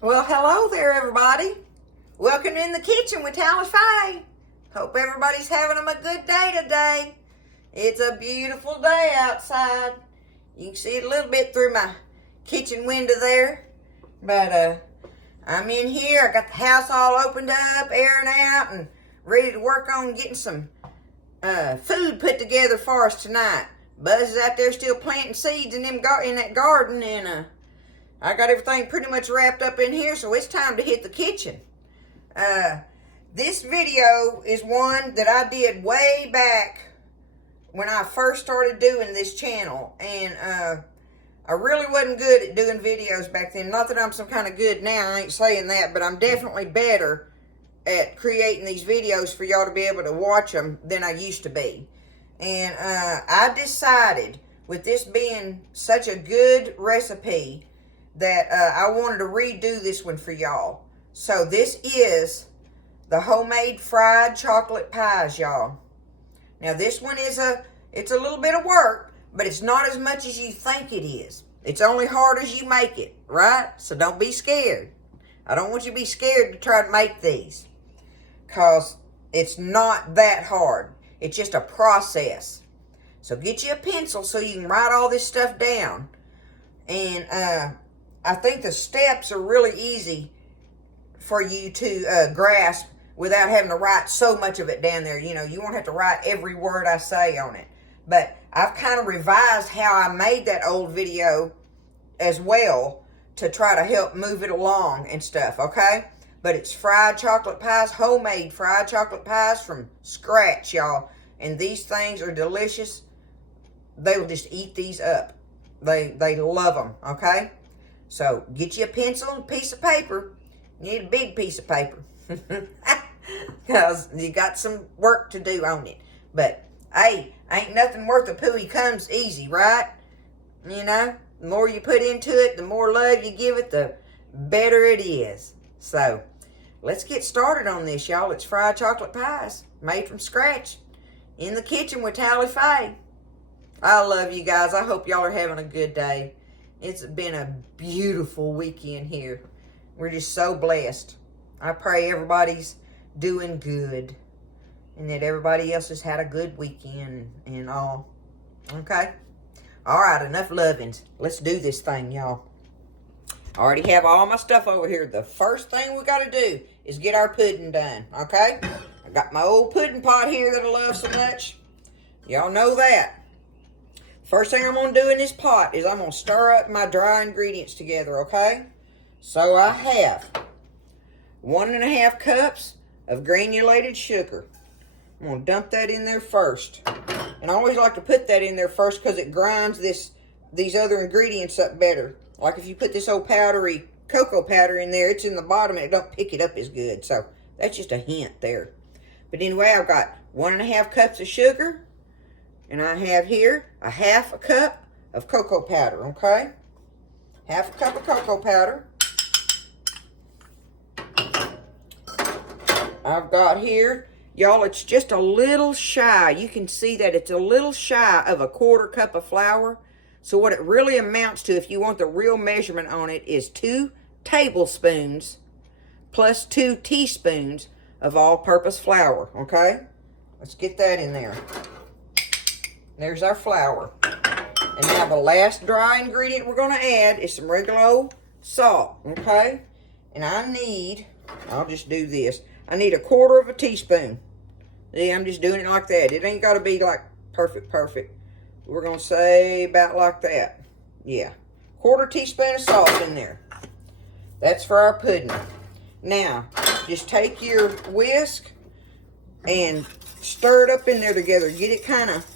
Well, hello there, everybody. Welcome in the kitchen with Tallis Faye. Hope everybody's having them a good day today. It's a beautiful day outside. You can see it a little bit through my kitchen window there. But I'm in here. I got the house all opened up, airing out, and ready to work on getting some food put together for us tonight. Buzz is out there still planting seeds in that garden, and I got everything pretty much wrapped up in here, so it's time to hit the kitchen. This video is one that I did way back when I first started doing this channel, and I really wasn't good at doing videos back then. Not that I'm some kind of good now, I ain't saying that, but I'm definitely better at creating these videos for y'all to be able to watch them than I used to be. And I decided, with this being such a good recipe, that I wanted to redo this one for y'all. So this is the homemade fried chocolate pies, y'all. Now this one it's a little bit of work, but it's not as much as you think it is. It's only hard as you make it, right? So don't be scared. I don't want you to be scared to try to make these, because it's not that hard. It's just a process. So get you a pencil so you can write all this stuff down. And I think the steps are really easy for you to grasp without having to write so much of it down there. You know, you won't have to write every word I say on it. But I've kind of revised how I made that old video as well to try to help move it along and stuff, okay? But it's fried chocolate pies, homemade fried chocolate pies from scratch, y'all. And these things are delicious. They will just eat these up. They love them, okay? So get you a pencil and a piece of paper. You need a big piece of paper, because you got some work to do on it. But hey, ain't nothing worth a pooey comes easy, right? You know, the more you put into it, the more love you give it, the better it is. So let's get started on this, y'all. It's fried chocolate pies made from scratch in the kitchen with Tallis Faye. I love you guys. I hope y'all are having a good day. It's been a beautiful weekend here. We're just so blessed. I pray everybody's doing good, and that everybody else has had a good weekend and all. Okay? All right, enough lovings. Let's do this thing, y'all. I already have all my stuff over here. The first thing we got to do is get our pudding done, okay? I got my old pudding pot here that I love so much. Y'all know that. First thing I'm going to do in this pot is I'm going to stir up my dry ingredients together, okay? So I have 1.5 cups of granulated sugar. I'm going to dump that in there first. And I always like to put that in there first because it grinds these other ingredients up better. Like if you put this old powdery cocoa powder in there, it's in the bottom and it don't pick it up as good. So that's just a hint there. But anyway, I've got 1.5 cups of sugar. And I have here a 1/2 cup of cocoa powder, okay? 1/2 cup of cocoa powder. I've got here, y'all, it's just a little shy. You can see that it's a little shy of a 1/4 cup of flour. So what it really amounts to, if you want the real measurement on it, is 2 tablespoons plus 2 teaspoons of all-purpose flour, okay? Let's get that in there. There's our flour. And now the last dry ingredient we're going to add is some regular old salt, okay? And I'll just do this. I need 1/4 teaspoon. See, I'm just doing it like that. It ain't got to be like perfect. We're going to say about like that. Yeah. 1/4 teaspoon of salt in there. That's for our pudding. Now, just take your whisk and stir it up in there together. Get it kind of...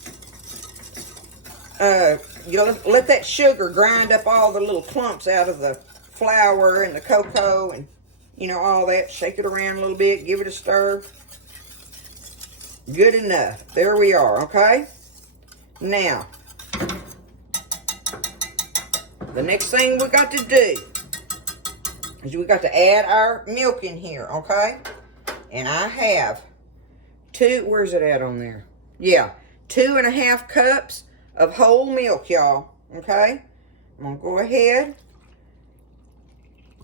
let that sugar grind up all the little clumps out of the flour and the cocoa and, you know, all that. Shake it around a little bit. Give it a stir. Good enough. There we are, okay? Now, the next thing we got to do is we got to add our milk in here, okay? And I have where's it at on there? Yeah, 2.5 cups of whole milk, y'all, okay? I'm going to go ahead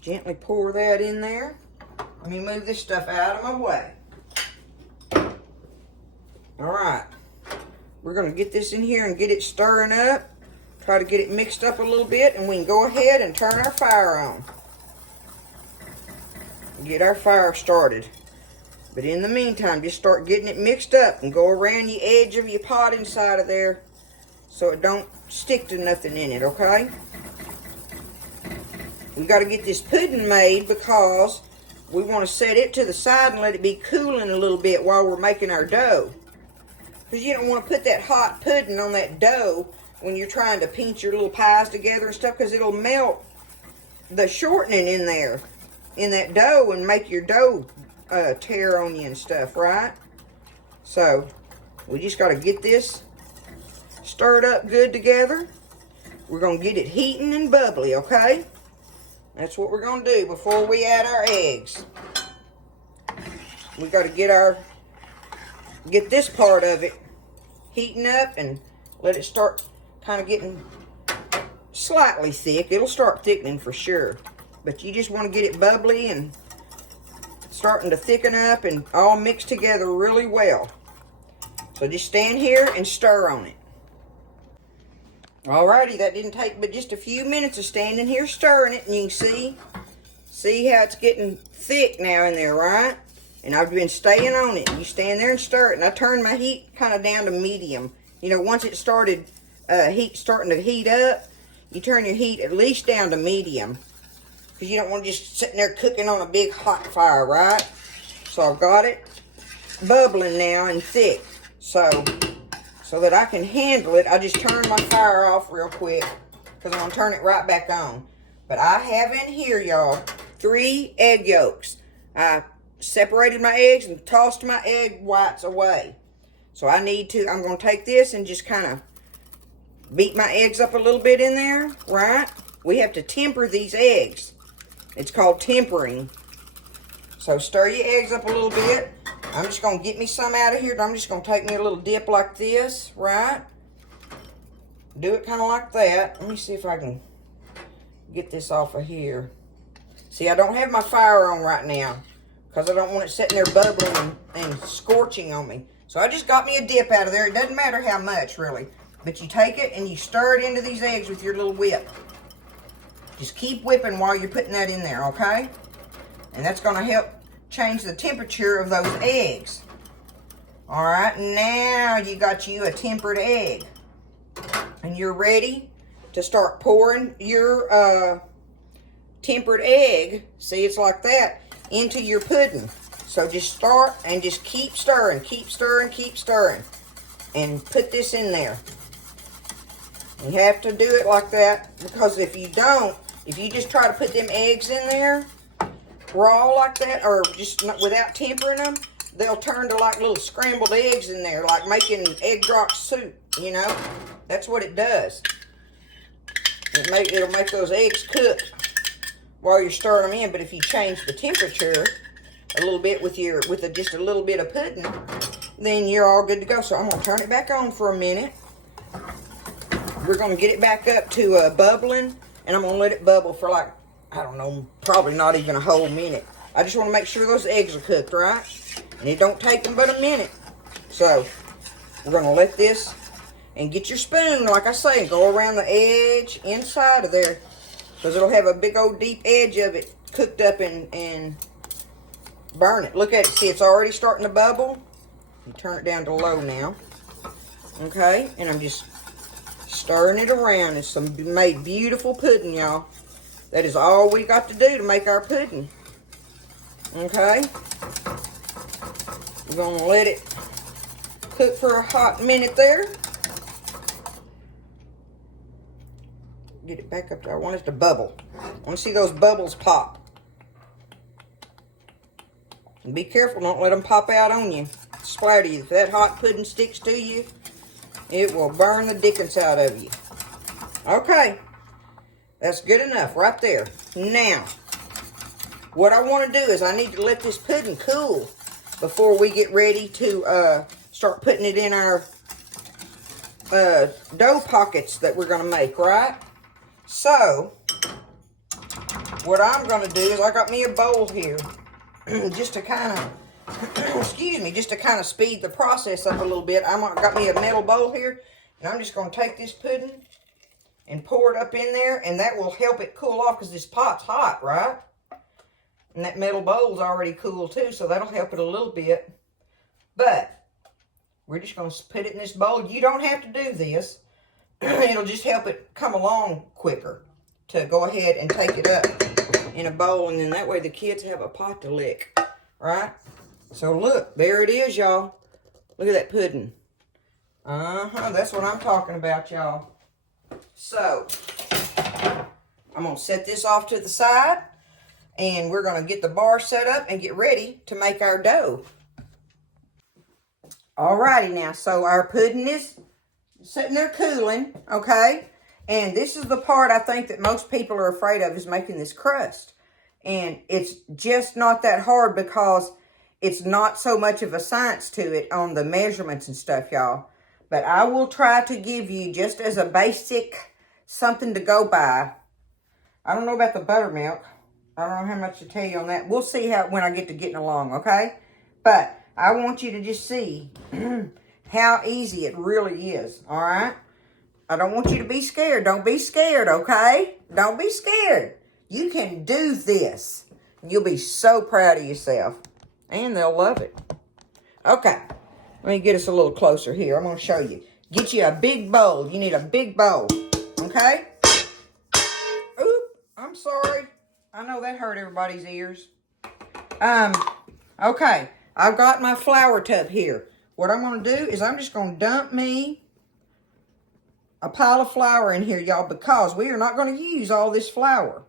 Gently pour that in there. Let me move this stuff out of my way. All right. We're going to get this in here and get it stirring up. Try to get it mixed up a little bit, and we can go ahead and turn our fire on. Get our fire started. But in the meantime, just start getting it mixed up and go around the edge of your pot inside of there so it don't stick to nothing in it, okay? We got to get this pudding made because we want to set it to the side and let it be cooling a little bit while we're making our dough. Because you don't want to put that hot pudding on that dough when you're trying to pinch your little pies together and stuff, because it'll melt the shortening in there, in that dough, and make your dough tear on you and stuff, right? So, we just got to get this stirred up good together. We're going to get it heating and bubbly, okay? That's what we're going to do before we add our eggs. We got to get this part of it heating up and let it start kind of getting slightly thick. It'll start thickening for sure, but you just want to get it bubbly and starting to thicken up and all mixed together really well. So just stand here and stir on it. Alrighty, that didn't take but just a few minutes of standing here stirring it, and you can see how it's getting thick now in there, right? And I've been staying on it. You stand there and stir it, and I turned my heat kind of down to medium. You know, once it started starting to heat up, you turn your heat at least down to medium, because you don't want to just sitting there cooking on a big hot fire, right? So I've got it bubbling now and thick. So that I can handle it, I just turn my fire off real quick, because I'm going to turn it right back on. But I have in here, y'all, 3 egg yolks. I separated my eggs and tossed my egg whites away. So I'm going to take this and just kind of beat my eggs up a little bit in there, right? We have to temper these eggs. It's called tempering. So stir your eggs up a little bit. I'm just going to get me some out of here. I'm just going to take me a little dip like this, right? Do it kind of like that. Let me see if I can get this off of here. See, I don't have my fire on right now because I don't want it sitting there bubbling and scorching on me. So I just got me a dip out of there. It doesn't matter how much, really. But you take it and you stir it into these eggs with your little whip. Just keep whipping while you're putting that in there, okay? And that's going to help change the temperature of those eggs. All right, now you got you a tempered egg. And you're ready to start pouring your tempered egg, see, it's like that, into your pudding. So just start and just keep stirring, keep stirring, keep stirring. And put this in there. You have to do it like that, because if you don't, if you just try to put them eggs in there raw like that, or just without tempering them, they'll turn to like little scrambled eggs in there, like making egg drop soup, you know? That's what it does. It'll make those eggs cook while you're stirring them in, but if you change the temperature a little bit with just a little bit of pudding, then you're all good to go. So I'm going to turn it back on for a minute. We're going to get it back up to bubbling, and I'm going to let it bubble for like, I don't know, probably not even a whole minute. I just want to make sure those eggs are cooked, right? And it don't take them but a minute. So we're going to let this, and get your spoon, like I say, and go around the edge inside of there, because it'll have a big old deep edge of it cooked up and burn it. Look at it. See, it's already starting to bubble. You turn it down to low now. Okay, and I'm just stirring it around. It's some made beautiful pudding, y'all. That is all we got to do to make our pudding. Okay, we're gonna let it cook for a hot minute there. Get it back up there. I want it to bubble. I want to see those bubbles pop. And be careful, don't let them pop out on you, splatter you. If that hot pudding sticks to you, it will burn the dickens out of you. Okay, that's good enough right there. Now, what I want to do is I need to let this pudding cool before we get ready to start putting it in our dough pockets that we're going to make, right? So, what I'm going to do is I got me a bowl here just to kind of, excuse me, just to kind of speed the process up a little bit. I got me a metal bowl here, and I'm just going to take this pudding and pour it up in there, and that will help it cool off because this pot's hot, right? And that metal bowl's already cool too, so that'll help it a little bit. But we're just going to put it in this bowl. You don't have to do this. It'll just help it come along quicker to go ahead and take it up in a bowl, and then that way the kids have a pot to lick, right? So look, there it is, y'all. Look at that pudding. That's what I'm talking about, y'all. So, I'm going to set this off to the side, and we're going to get the bar set up and get ready to make our dough. Alrighty now, so our pudding is sitting there cooling, okay? And this is the part I think that most people are afraid of, is making this crust. And it's just not that hard because it's not so much of a science to it on the measurements and stuff, y'all. But I will try to give you, just as a basic something to go by. I don't know about the buttermilk. I don't know how much to tell you on that. We'll see how when I get to getting along, okay? But I want you to just see how easy it really is, all right? I don't want you to be scared. Don't be scared, okay? Don't be scared. You can do this. You'll be so proud of yourself. And they'll love it. Okay. Let me get us a little closer here. I'm going to show you. Get you a big bowl. You need a big bowl. Okay? Oop. I'm sorry. I know that hurt everybody's ears. Okay. I've got my flour tub here. What I'm going to do is I'm just going to dump me a pile of flour in here, y'all, because we are not going to use all this flour.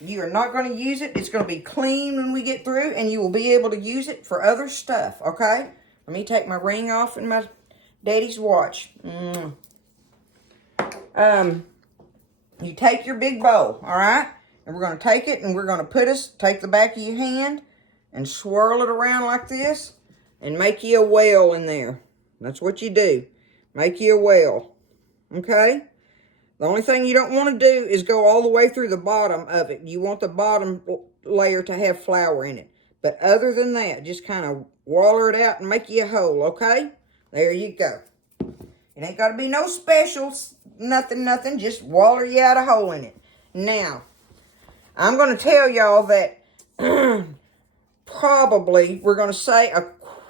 You are not going to use it. It's going to be clean when we get through, and you will be able to use it for other stuff, okay? Let me take my ring off and my daddy's watch. You take your big bowl, all right? And we're going to take it, and we're going to take the back of your hand and swirl it around like this and make you a well in there. That's what you do. Make you a well, okay? The only thing you don't want to do is go all the way through the bottom of it. You want the bottom layer to have flour in it. But other than that, just kind of waller it out and make you a hole, okay? There you go. It ain't got to be no specials, nothing. Just waller you out a hole in it. Now, I'm going to tell y'all that probably we're going to say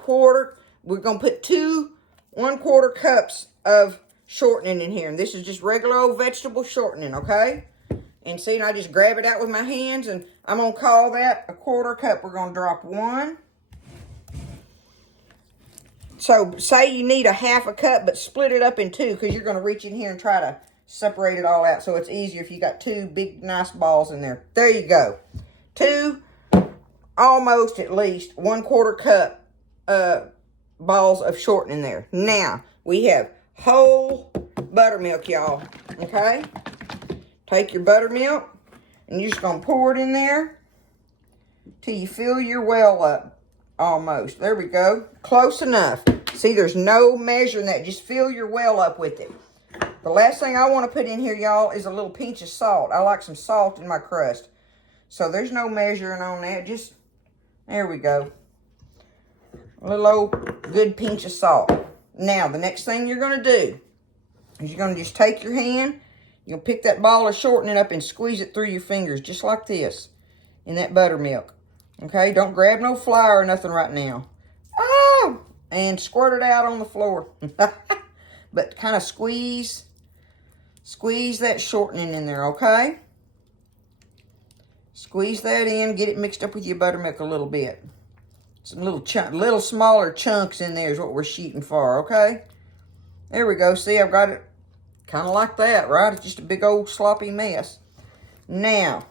we're going to put 2 1/4 cups of shortening in here. And this is just regular old vegetable shortening, okay? And see, and I just grab it out with my hands, and I'm going to call that a 1/4 cup. We're going to drop 1. So, say you need a 1/2 cup, but split it up in 2, because you're going to reach in here and try to separate it all out. So, it's easier if you got 2 big, nice balls in there. There you go. 2, almost at least 1/4 cup balls of shortening there. Now, we have whole buttermilk, y'all, okay? Take your buttermilk, and you're just going to pour it in there till you fill your well up, almost. There we go. Close enough. See, there's no measuring that. Just fill your well up with it. The last thing I want to put in here, y'all, is a little pinch of salt. I like some salt in my crust. So there's no measuring on that. Just, there we go. A little old good pinch of salt. Now, the next thing you're going to do is you're going to just take your hand, you'll pick that ball of shortening up and squeeze it through your fingers, just like this, in that buttermilk. Okay, don't grab no flour or nothing right now. Oh! And squirt it out on the floor. But kind of squeeze that shortening in there, okay? Squeeze that in, get it mixed up with your buttermilk a little bit. Some little smaller chunks in there is what we're shooting for, okay? There we go. See, I've got it kind of like that, right? It's just a big old sloppy mess. Now,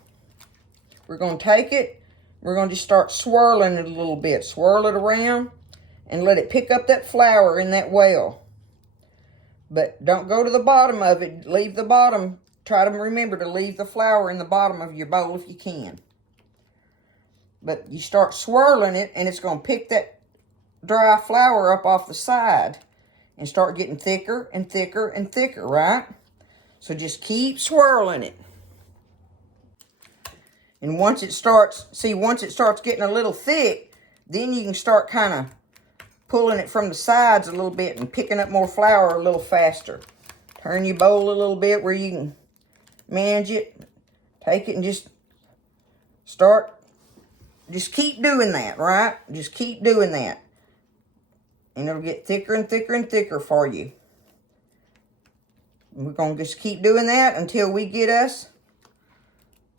we're going to take it. We're going to just start swirling it a little bit. Swirl it around and let it pick up that flour in that well. But don't go to the bottom of it. Leave the bottom. Try to remember to leave the flour in the bottom of your bowl if you can. But you start swirling it, and it's going to pick that dry flour up off the side and start getting thicker and thicker and thicker, right? So just keep swirling it. And once it starts getting a little thick, then you can start kind of pulling it from the sides a little bit and picking up more flour a little faster. Turn your bowl a little bit where you can manage it. Take it and just keep doing that, right? Just keep doing that. And it'll get thicker and thicker and thicker for you. And we're going to just keep doing that until we get us.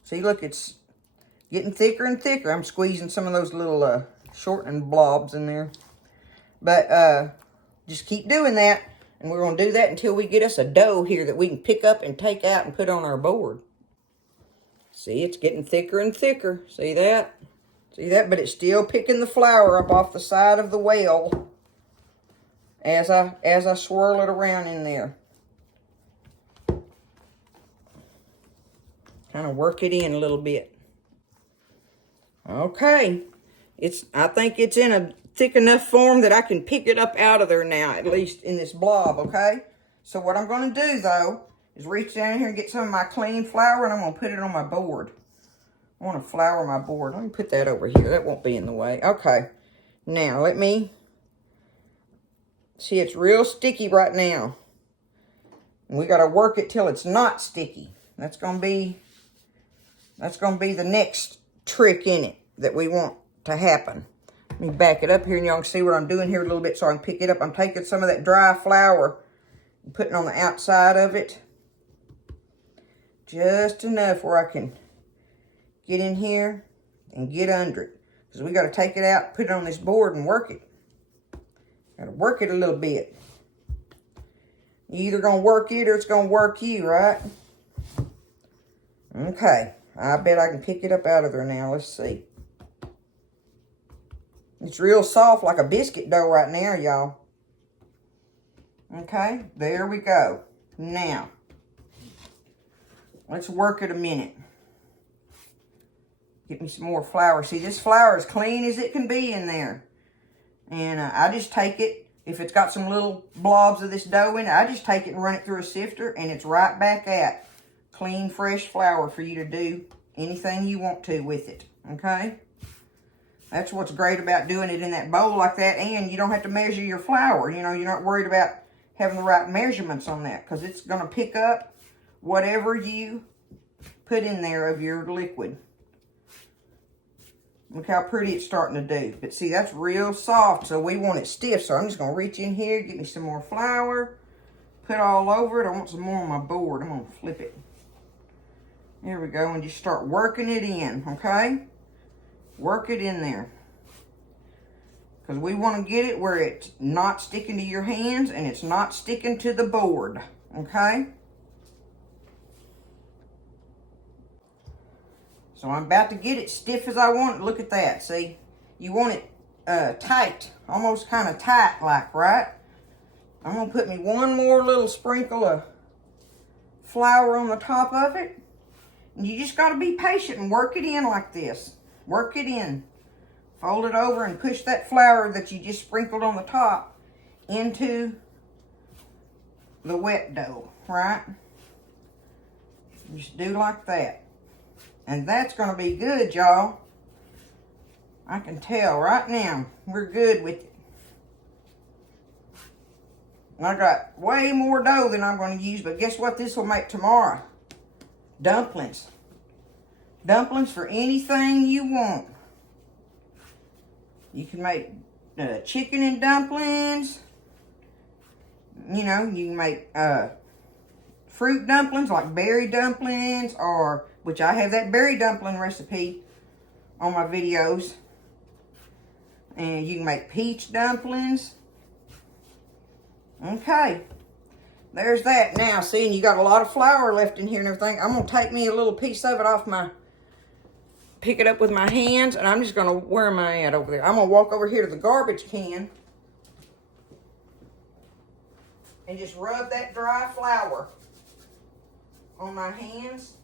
See, look, it's getting thicker and thicker. I'm squeezing some of those little shortening blobs in there. But just keep doing that. And we're going to do that until we get us a dough here that we can pick up and take out and put on our board. See, it's getting thicker and thicker. See that? See that? But it's still picking the flour up off the side of the well as I swirl it around in there. Kind of work it in a little bit. Okay. I think it's in a thick enough form that I can pick it up out of there now, at least in this blob, okay? So what I'm going to do, though, is reach down here and get some of my clean flour, and I'm going to put it on my board. I want to flour my board. Let me put that over here. That won't be in the way. Okay. Now, let me... See, it's real sticky right now. And we got to work it till it's not sticky. That's going to be the next trick in it that we want to happen. Let me back it up here and y'all can see what I'm doing here a little bit so I can pick it up. I'm taking some of that dry flour and putting it on the outside of it. Just enough where I can get in here and get under it. Because we got to take it out, put it on this board and work it. Got to work it a little bit. You're either going to work it or it's going to work you, right? Okay. I bet I can pick it up out of there now. Let's see. It's real soft like a biscuit dough right now, y'all. Okay, there we go. Now, let's work it a minute. Get me some more flour. See, this flour is clean as it can be in there. And I just take it. If it's got some little blobs of this dough in it, I just take it and run it through a sifter. And it's right back at clean, fresh flour for you to do anything you want to with it. Okay? That's what's great about doing it in that bowl like that. And you don't have to measure your flour. You know, you're not worried about having the right measurements on that. Because it's going to pick up whatever you put in there of your liquid. Look how pretty it's starting to do. But see, that's real soft. So we want it stiff. So I'm just going to reach in here, get me some more flour. Put all over it. I want some more on my board. I'm going to flip it. There we go. And just start working it in. Okay? Work it in there. Because we want to get it where it's not sticking to your hands and it's not sticking to the board. Okay? So I'm about to get it stiff as I want it. Look at that. See? You want it tight. Almost kind of tight like, right? I'm going to put me one more little sprinkle of flour on the top of it. And you just got to be patient and work it in like this. Work it in. Fold it over and push that flour that you just sprinkled on the top into the wet dough, right? Just do like that. And that's going to be good, y'all. I can tell right now we're good with it. I got way more dough than I'm going to use, but guess what this will make tomorrow? Dumplings. Dumplings for anything you want. You can make chicken and dumplings. You know, you can make fruit dumplings like berry dumplings, or which I have that berry dumpling recipe on my videos. And you can make peach dumplings. Okay. There's that. Now, see, and you got a lot of flour left in here and everything. I'm going to take me a little piece of it off pick it up with my hands, and I'm just going to, where am I at over there? I'm going to walk over here to the garbage can and just rub that dry flour on my hands.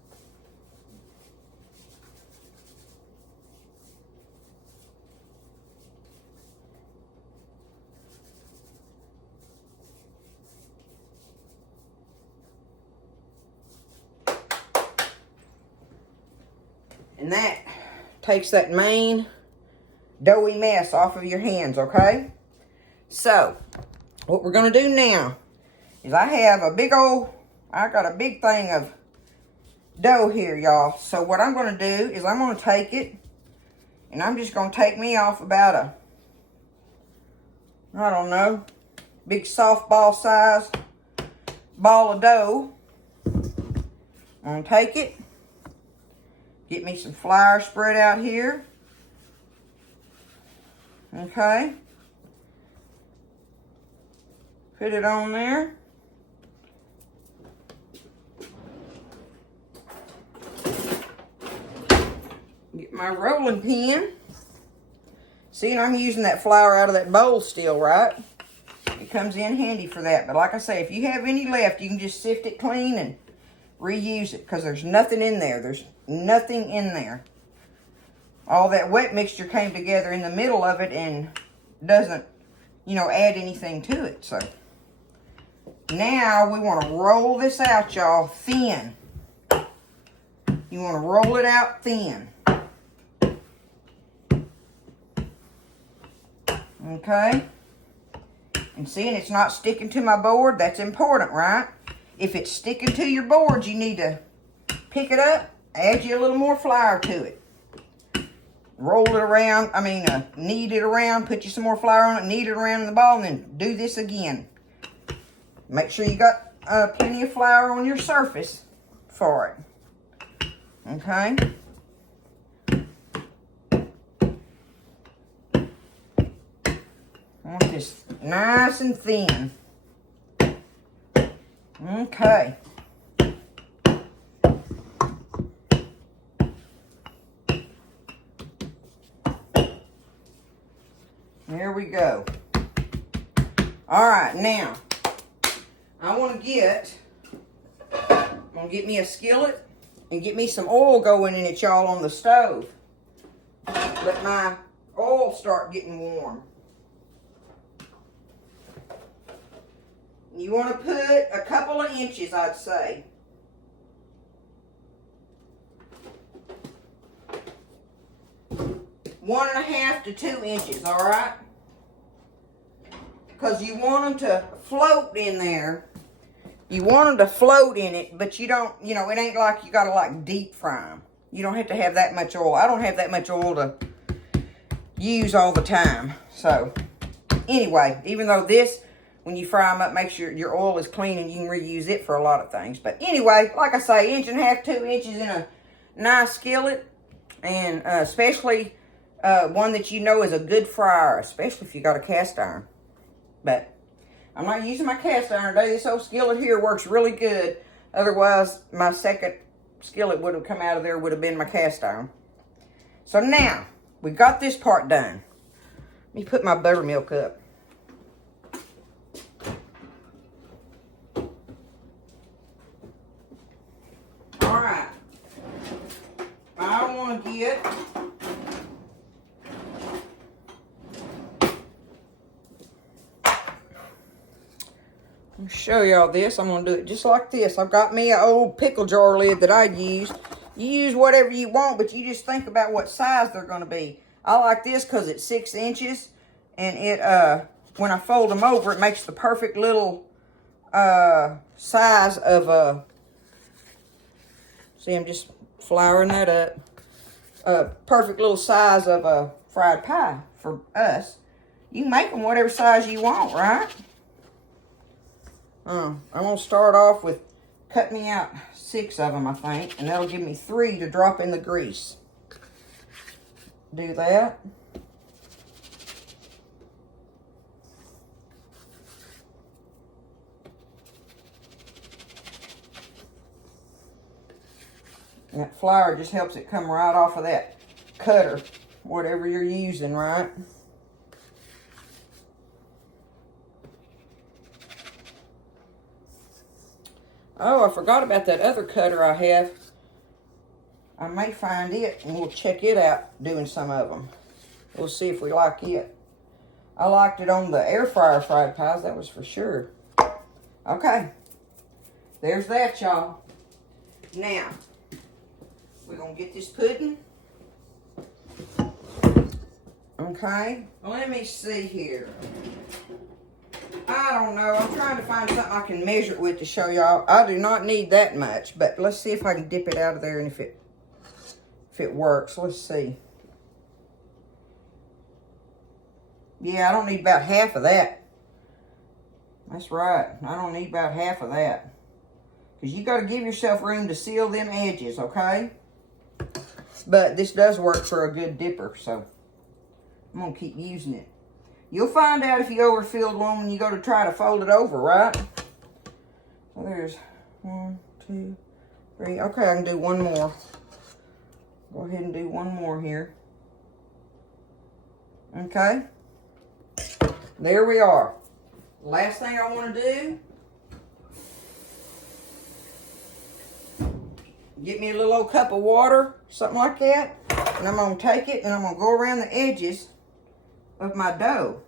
And that takes that main doughy mess off of your hands, okay? So, what we're going to do now is I got a big thing of dough here, y'all. So what I'm going to do is I'm going to take it, and I'm just going to take me off about I don't know, big softball size ball of dough. I'm going to take it, get me some flour spread out here. Okay. Put it on there. Get my rolling pin. See, and I'm using that flour out of that bowl still, right? It comes in handy for that. But like I say, if you have any left, you can just sift it clean and reuse it, because there's nothing in there. There's nothing in there. All that wet mixture came together in the middle of it and doesn't, add anything to it. So now we want to roll this out, y'all, thin. You want to roll it out thin. Okay? And seeing it's not sticking to my board, that's important, right? If it's sticking to your board, you need to pick it up, add you a little more flour to it. Roll it around, knead it around, put you some more flour on it, knead it around in the ball, and then do this again. Make sure you got plenty of flour on your surface for it. Okay? I want this nice and thin. Okay. There we go. All right, now I'm gonna get me a skillet and get me some oil going in it, y'all, on the stove. Let my oil start getting warm. You want to put a couple of inches, I'd say. One and a half to 2 inches, all right? Because you want them to float in there. You want them to float in it, but you don't, it ain't like you got to deep fry them. You don't have to have that much oil. I don't have that much oil to use all the time. So, anyway, even though this, when you fry them up, make sure your oil is clean and you can reuse it for a lot of things. But anyway, like I say, 1.5 inches, 2 inches in a nice skillet. And especially one that is a good fryer, especially if you got a cast iron. But I'm not using my cast iron today. This old skillet here works really good. Otherwise, my second skillet would have come out of there, would have been my cast iron. So now, we got this part done. Let me put my buttermilk up. Alright. I want to get I'll show y'all this. I'm going to do it just like this. I've got me an old pickle jar lid that I'd use. You use whatever you want, but you just think about what size they're going to be. I like this because it's 6 inches. And it, when I fold them over, it makes the perfect little size of, see, I'm just flouring that up. Perfect little size of a fried pie for us. You can make them whatever size you want, right? I'm going to start off with cut me out 6 of them, I think. And that'll give me 3 to drop in the grease. Do that. And that flour just helps it come right off of that cutter, whatever you're using, right? Oh, I forgot about that other cutter I have. I may find it, and we'll check it out doing some of them. We'll see if we like it. I liked it on the air fryer fried pies, that was for sure. Okay. There's that, y'all. Now, we we're going to get this pudding. Okay, let me see here. I don't know. I'm trying to find something I can measure it with to show y'all. I do not need that much, but let's see if I can dip it out of there and if it works. Let's see. Yeah, I don't need about half of that. That's right. I don't need about half of that. Because you got to give yourself room to seal them edges, okay? But this does work for a good dipper, so I'm going to keep using it. You'll find out if you overfilled one when you go to try to fold it over, right? So there's 1, 2, 3. Okay, I can do one more. Go ahead and do one more here. Okay. There we are. Last thing I want to do, get me a little old cup of water, something like that, and I'm going to take it and I'm going to go around the edges of my dough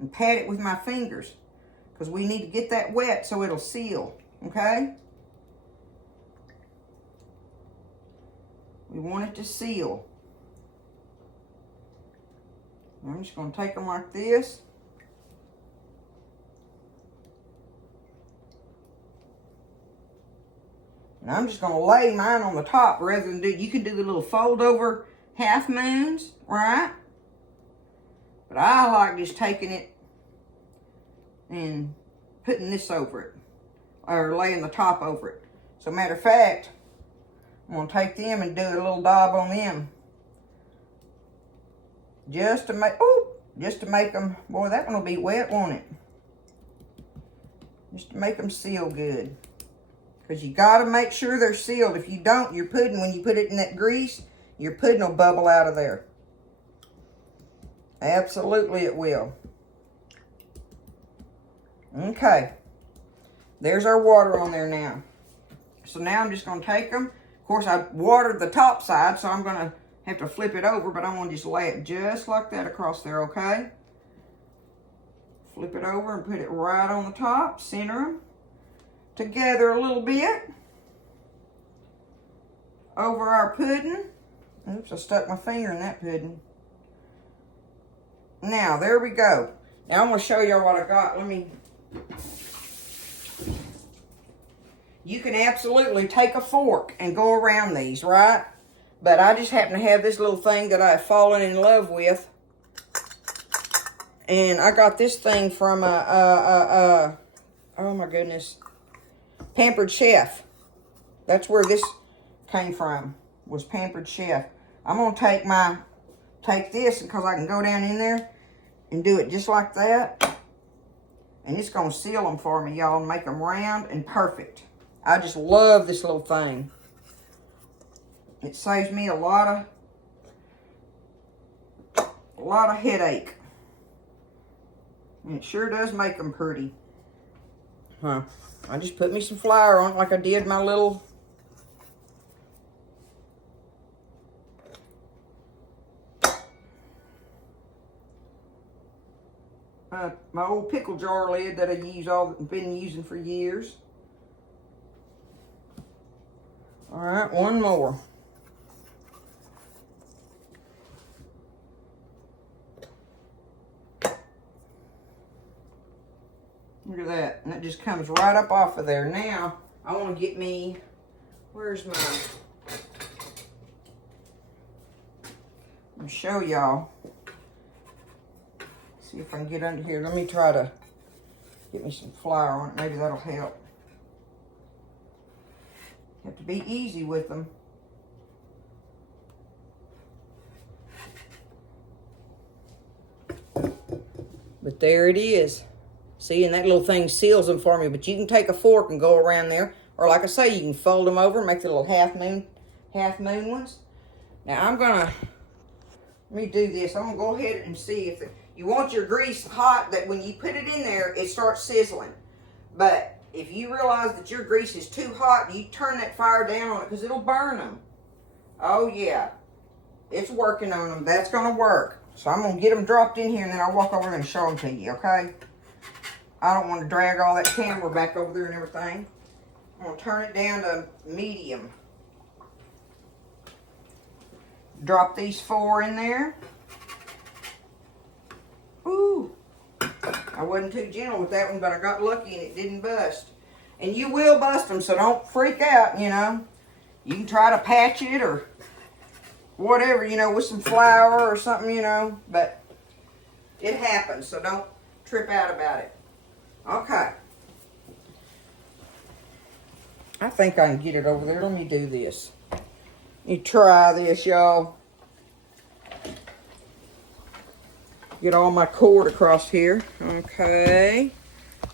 and pat it with my fingers because we need to get that wet so it'll seal, okay? We want it to seal. I'm just going to take them like this. And I'm just going to lay mine on the top rather than do, you can do the little fold over half moons, right? But I like just taking it and putting this over it, or laying the top over it. So matter of fact, I'm going to take them and do a little dab on them. Just to make them, boy, that one will be wet, won't it? Just to make them seal good. Because you got to make sure they're sealed. If you don't, your pudding, when you put it in that grease, your pudding will bubble out of there. Absolutely it will. Okay. There's our water on there now. So now I'm just going to take them. Of course, I watered the top side, so I'm going to have to flip it over, but I'm going to just lay it just like that across there, okay? Flip it over and put it right on the top. Center them together a little bit over our pudding. Oops, I stuck my finger in that pudding. Now, there we go. Now, I'm going to show y'all what I got. You can absolutely take a fork and go around these, right? But I just happen to have this little thing that I've fallen in love with. And I got this thing from oh my goodness, Pampered Chef. That's where this came from, was Pampered Chef. I'm going to take this because I can go down in there and do it just like that. And it's going to seal them for me, y'all, and make them round and perfect. I just love this little thing. It saves me a lot of headache. And it sure does make them pretty. Huh. I just put me some flour on it like I did my little... my old pickle jar lid that I've been using for years. All right, one more. Look at that. And that just comes right up off of there. Now, I want to get me, where's my, I'm going to show y'all. See if I can get under here. Let me try to get me some flour on it. Maybe that'll help. You have to be easy with them. But there it is. See, and that little thing seals them for me. But you can take a fork and go around there. Or like I say, you can fold them over and make the little half moon ones. Now let me do this. I'm going to go ahead and see if you want your grease hot, that when you put it in there, it starts sizzling. But if you realize that your grease is too hot, you turn that fire down on it because it'll burn them. Oh, yeah. It's working on them. That's going to work. So I'm going to get them dropped in here, and then I'll walk over and show them to you, okay? I don't want to drag all that camera back over there and everything. I'm going to turn it down to medium. Drop these 4 in there. Ooh, I wasn't too gentle with that one, but I got lucky and it didn't bust. And you will bust them, so don't freak out, you know. You can try to patch it or whatever, you know, with some flour or something, you know. But it happens, so don't trip out about it. Okay. I think I can get it over there. Let me do this. You try this, y'all. Get all my cord across here. Okay.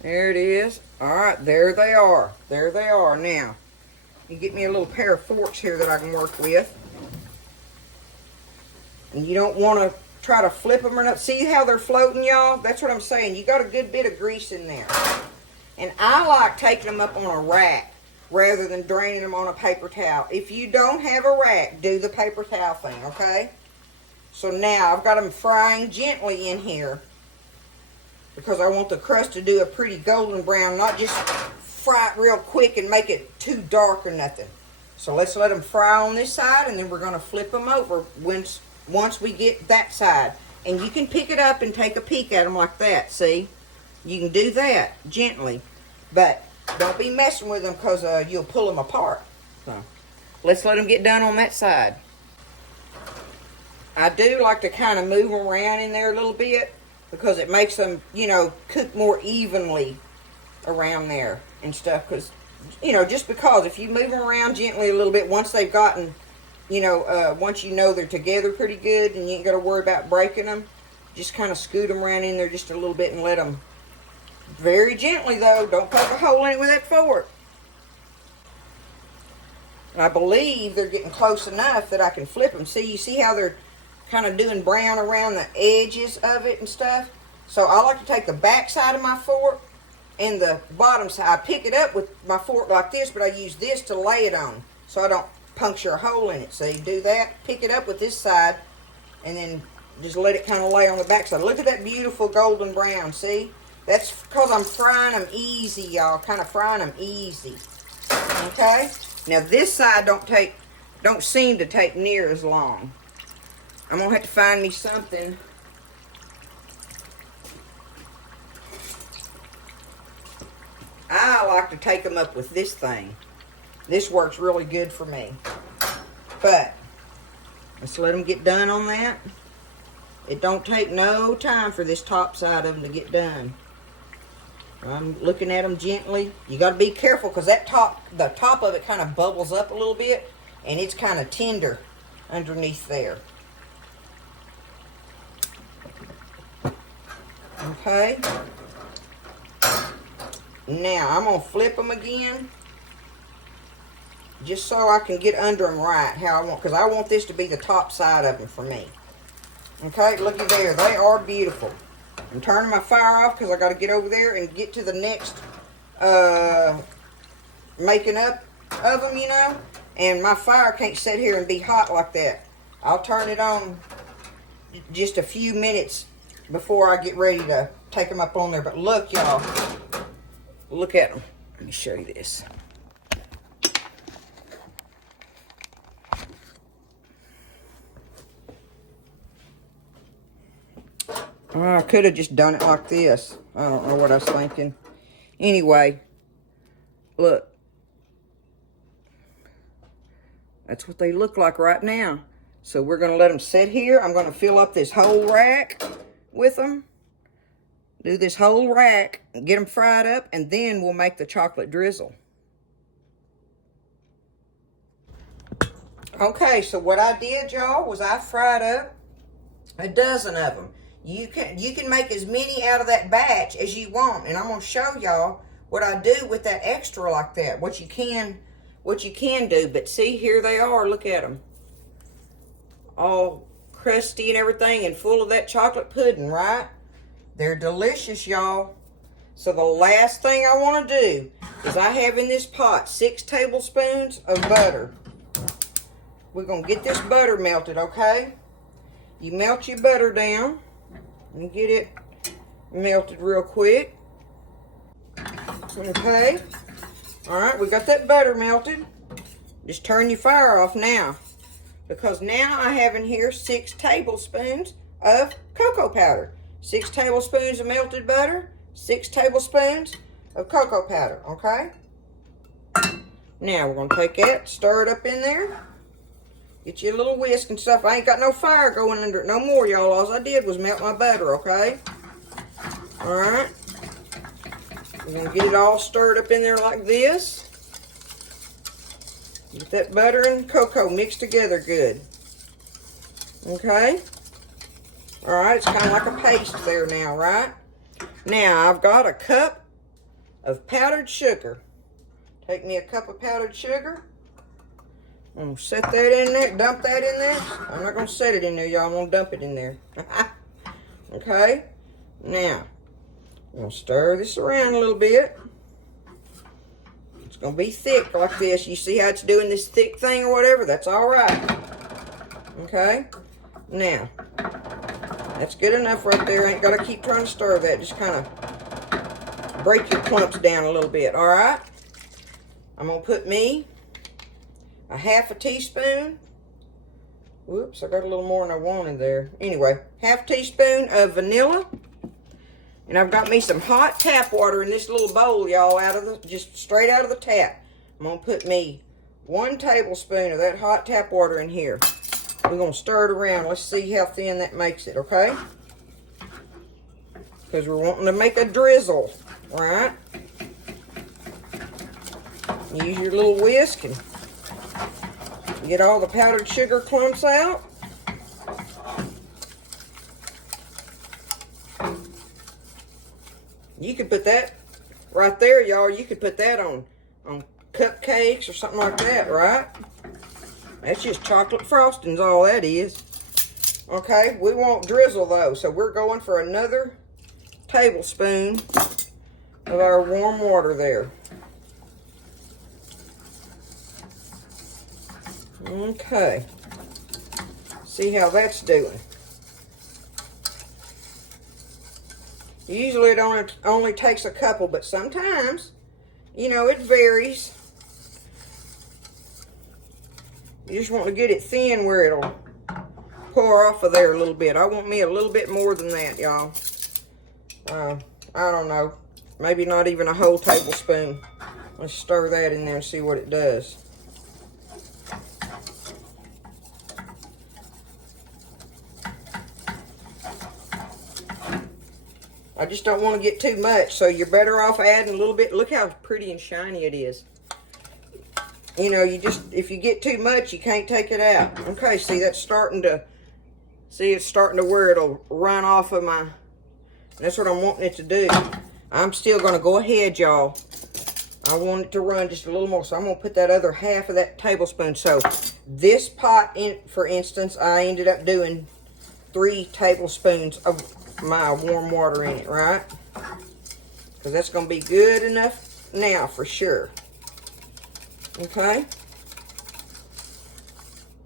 There it is. Alright, there they are. There they are. Now, you get me a little pair of forks here that I can work with. And you don't want to try to flip them or not. See how they're floating, y'all? That's what I'm saying. You got a good bit of grease in there. And I like taking them up on a rack rather than draining them on a paper towel. If you don't have a rack, do the paper towel thing, okay? So now I've got them frying gently in here because I want the crust to do a pretty golden brown, not just fry it real quick and make it too dark or nothing. So let's let them fry on this side, and then we're going to flip them over once we get that side. And you can pick it up and take a peek at them like that, see? You can do that gently, but don't be messing with them because you'll pull them apart. So let's let them get done on that side. I do like to kind of move them around in there a little bit because it makes them, you know, cook more evenly around there and stuff. Because, you know, just because if you move them around gently a little bit, once they've gotten, you know, once you know they're together pretty good and you ain't got to worry about breaking them, just kind of scoot them around in there just a little bit and let them, very gently though, don't poke a hole in it with that fork. And I believe they're getting close enough that I can flip them. See, you see how they're kind of doing brown around the edges of it and stuff? So I like to take the back side of my fork and the bottom side. I pick it up with my fork like this, but I use this to lay it on so I don't puncture a hole in it. See, do that, pick it up with this side, and then just let it kind of lay on the back side. Look at that beautiful golden brown, see? That's because I'm frying them easy, y'all. Kind of frying them easy. Okay? Now this side don't seem to take near as long. I'm going to have to find me something. I like to take them up with this thing. This works really good for me. But let's let them get done on that. It don't take no time for this top side of them to get done. I'm looking at them gently. You got to be careful because the top of it kind of bubbles up a little bit, and it's kind of tender underneath there. Okay. Now I'm gonna flip them again, just so I can get under them right how I want, because I want this to be the top side of them for me. Okay, looky there, they are beautiful. I'm turning my fire off because I got to get over there and get to the next making up of them, you know. And my fire can't sit here and be hot like that. I'll turn it on just a few minutes before I get ready to take them up on there. But look, y'all, look at them. Let me show you this. Oh, I could have just done it like this. I don't know what I was thinking. Anyway, look. That's what they look like right now. So we're going to let them sit here. I'm going to fill up this whole rack with them. Do this whole rack and get them fried up, and then we'll make the chocolate drizzle. Okay, so what I did, y'all, was I fried up a dozen of them. You can make as many out of that batch as you want, and I'm going to show y'all what I do with that extra like that, what you can do. But see, here they are. Look at them. All crusty and everything and full of that chocolate pudding, right? They're delicious, y'all. So the last thing I want to do is I have in this pot 6 tablespoons of butter. We're going to get this butter melted, okay? You melt your butter down and get it melted real quick. Okay. All right, we got that butter melted. Just turn your fire off now. because now I have in here 6 tablespoons of cocoa powder. 6 tablespoons of melted butter, 6 tablespoons of cocoa powder, okay? Now we're gonna take that, stir it up in there. Get you a little whisk and stuff. I ain't got no fire going under it no more, y'all. All I did was melt my butter, okay? All right. We're going to get it all stirred up in there like this. Get that butter and cocoa mixed together good. Okay? All right, it's kind of like a paste there now, right? Now, I've got a cup of powdered sugar. Take me a cup of powdered sugar. I'm going to set that in there, dump that in there. I'm not going to set it in there, y'all. I'm going to dump it in there. Okay? Now, I'm going to stir this around a little bit. It's going to be thick like this. You see how it's doing this thick thing or whatever? That's all right. Okay? Now, that's good enough right there. Ain't got to keep trying to stir that. Just kind of break your clumps down a little bit, all right? I'm going to put me a half a teaspoon. Whoops, I got a little more than I wanted there. Anyway, half teaspoon of vanilla. And I've got me some hot tap water in this little bowl, y'all, just straight out of the tap. I'm going to put me 1 tablespoon of that hot tap water in here. We're going to stir it around. Let's see how thin that makes it, okay? Because we're wanting to make a drizzle, right? Use your little whisk and get all the powdered sugar clumps out. You could put that right there, y'all. You could put that on cupcakes or something like that, right? That's just chocolate frosting's all that is. Okay, we want drizzle though, so we're going for another tablespoon of our warm water there. Okay, see how that's doing. Usually it only takes a couple, but sometimes, you know, it varies. You just want to get it thin where it'll pour off of there a little bit. I want me a little bit more than that, y'all. I don't know, maybe not even a whole tablespoon. Let's stir that in there and see what it does. I just don't want to get too much, so you're better off adding a little bit. Look how pretty and shiny it is. You know, if you get too much, you can't take it out. Okay, see, it's starting to where it'll run off of my, that's what I'm wanting it to do. I'm still going to go ahead, y'all. I want it to run just a little more, so I'm going to put that other half of that tablespoon. So this pot, for instance, I ended up doing 3 tablespoons of my warm water in it, right? Because that's going to be good enough now for sure. Okay?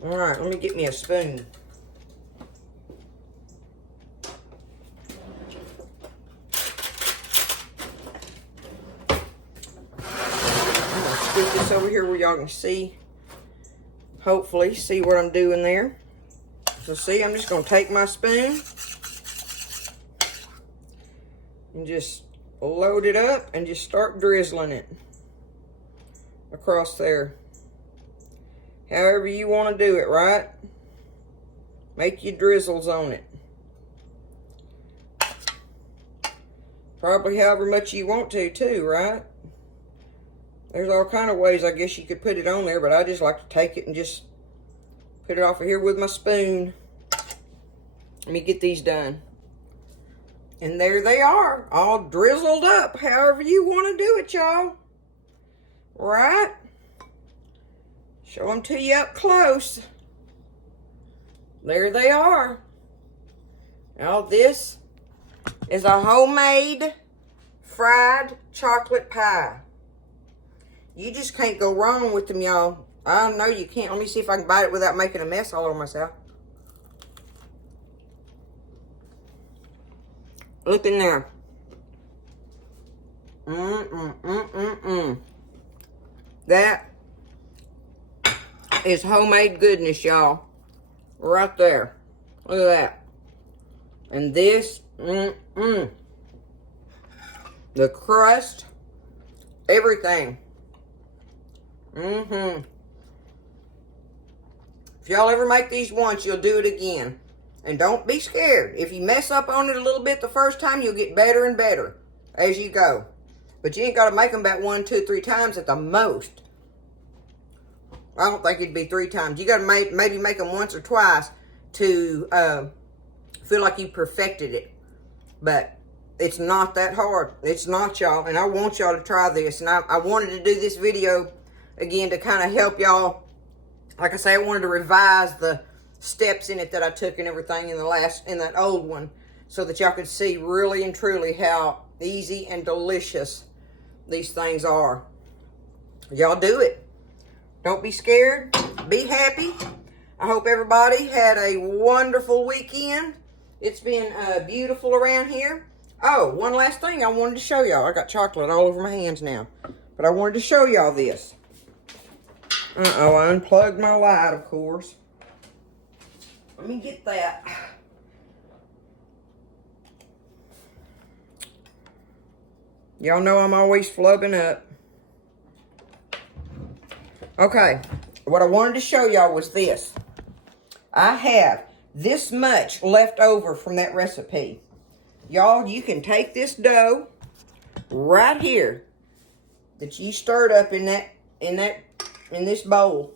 Alright, let me get me a spoon. I'm going to scoot this over here where y'all can see, hopefully, see what I'm doing there. So see, I'm just going to take my spoon and just load it up and just start drizzling it across there. However you want to do it, right? Make your drizzles on it. Probably however much you want to too, right? There's all kind of ways I guess you could put it on there, but I just like to take it and just put it off of here with my spoon. Let me get these done. And there they are, all drizzled up, however you want to do it, y'all. Right? Show them to you up close. There they are. Now this is a homemade fried chocolate pie. You just can't go wrong with them, y'all. I know you can't. Let me see if I can bite it without making a mess all over myself. Look in there. That is homemade goodness, y'all. Right there. Look at that. And this, the crust, everything. If y'all ever make these once, you'll do it again. And don't be scared. If you mess up on it a little bit the first time, you'll get better and better as you go. But you ain't got to make them about 1, 2, 3 times at the most. I don't think it'd be 3 times. You got to maybe make them once or twice to feel like you perfected it. But it's not that hard. It's not, y'all. And I want y'all to try this. And I wanted to do this video again to kind of help y'all. Like I say, I wanted to revise the steps in it that I took and everything in that old one, so that y'all could see really and truly how easy and delicious these things are. Y'all do it. Don't be scared. Be happy. I hope everybody had a wonderful weekend. It's been beautiful around here. Oh, one last thing I wanted to show y'all. I got chocolate all over my hands now. But I wanted to show y'all this. Uh-oh, I unplugged my light, of course. Let me get that. Y'all know I'm always flubbing up. Okay, what I wanted to show y'all was this. I have this much left over from that recipe. Y'all, you can take this dough right here that you stirred up in this bowl.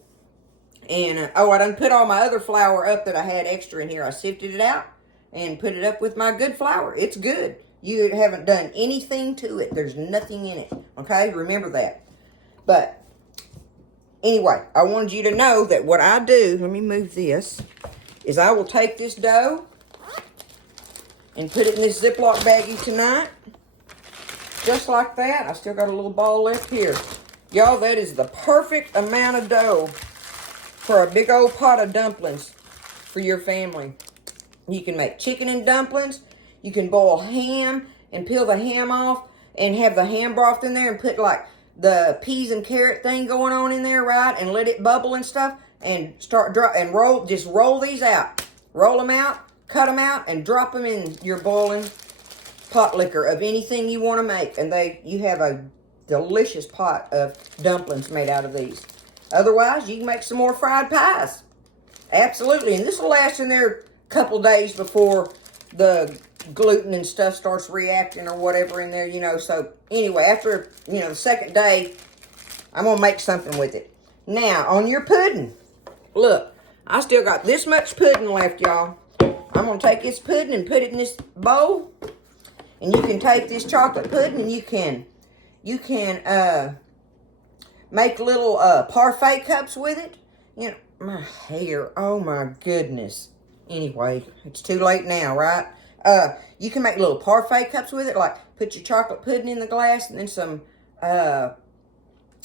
And, oh, I done put all my other flour up that I had extra in here. I sifted it out and put it up with my good flour. It's good. You haven't done anything to it. There's nothing in it. Okay? Remember that. But, anyway, I wanted you to know that what I do, let me move this, is I will take this dough and put it in this Ziploc baggie tonight. Just like that. I still got a little ball left here. Y'all, that is the perfect amount of dough for a big old pot of dumplings for your family. You can make chicken and dumplings. You can boil ham and peel the ham off and have the ham broth in there and put like the peas and carrot thing going on in there, right? And let it bubble and stuff and just roll these out. Roll them out, cut them out, and drop them in your boiling pot liquor of anything you want to make. And you have a delicious pot of dumplings made out of these. Otherwise, you can make some more fried pies. Absolutely. And this will last in there a couple days before the gluten and stuff starts reacting or whatever in there, you know. So, anyway, after, the second day, I'm going to make something with it. Now, on your pudding, look, I still got this much pudding left, y'all. I'm going to take this pudding and put it in this bowl. And you can take this chocolate pudding and you can make little parfait cups with it. My hair, oh my goodness. Anyway, it's too late now, right? You can make little parfait cups with it, like put your chocolate pudding in the glass and then some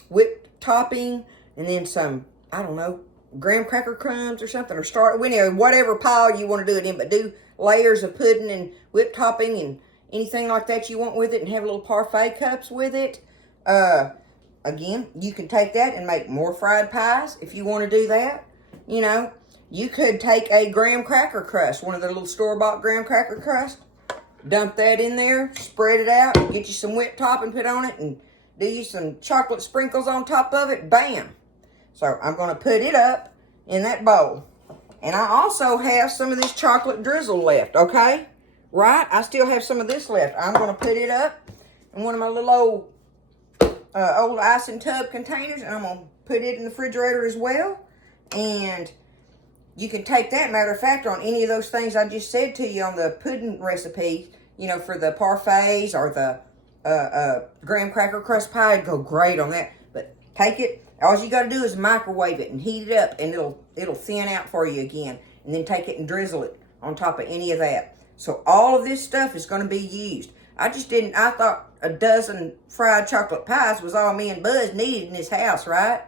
whipped topping and then some, I don't know, graham cracker crumbs or something, or whatever pile you want to do it in, but do layers of pudding and whipped topping and anything like that you want with it and have little parfait cups with it. Again, you can take that and make more fried pies if you want to do that. You could take a graham cracker crust, one of the little store-bought graham cracker crust, dump that in there, spread it out, get you some whipped topping put on it, and do you some chocolate sprinkles on top of it. Bam! So I'm going to put it up in that bowl. And I also have some of this chocolate drizzle left, okay? Right? I still have some of this left. I'm going to put it up in one of my little old icing tub containers, and I'm going to put it in the refrigerator as well. And you can take that, matter of fact, on any of those things I just said to you on the pudding recipe, for the parfaits or the graham cracker crust pie. It'd go great on that. But take it, all you got to do is microwave it and heat it up, and it'll thin out for you again. And then take it and drizzle it on top of any of that. So all of this stuff is going to be used. I thought a dozen fried chocolate pies was all me and Buzz needed in this house, right?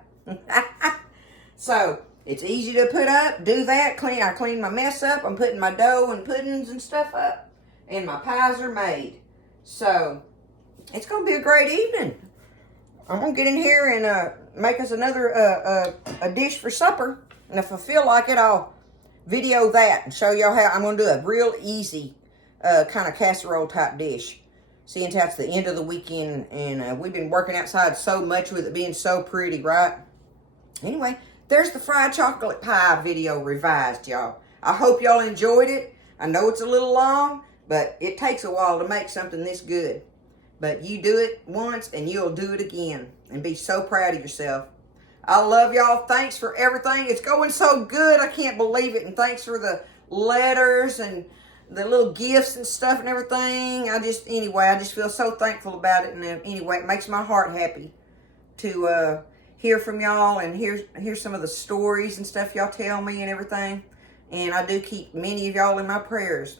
So, it's easy to put up, do that, I clean my mess up, I'm putting my dough and puddings and stuff up, and my pies are made. So, it's going to be a great evening. I'm going to get in here and make us another a dish for supper, and if I feel like it, I'll video that and show y'all how I'm going to do a real easy kind of casserole type dish. Seeing how it's the end of the weekend and we've been working outside so much with it being so pretty, right? Anyway, there's the fried chocolate pie video revised, y'all. I hope y'all enjoyed it. I know it's a little long, but it takes a while to make something this good. But you do it once and you'll do it again and be so proud of yourself. I love y'all. Thanks for everything. It's going so good. I can't believe it. And thanks for the letters and the little gifts and stuff and everything. I just feel so thankful about it. And anyway, it makes my heart happy to hear from y'all and hear some of the stories and stuff y'all tell me and everything. And I do keep many of y'all in my prayers.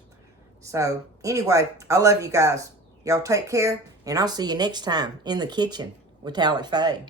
So anyway, I love you guys. Y'all take care, and I'll see you next time in the kitchen with Tally Faye.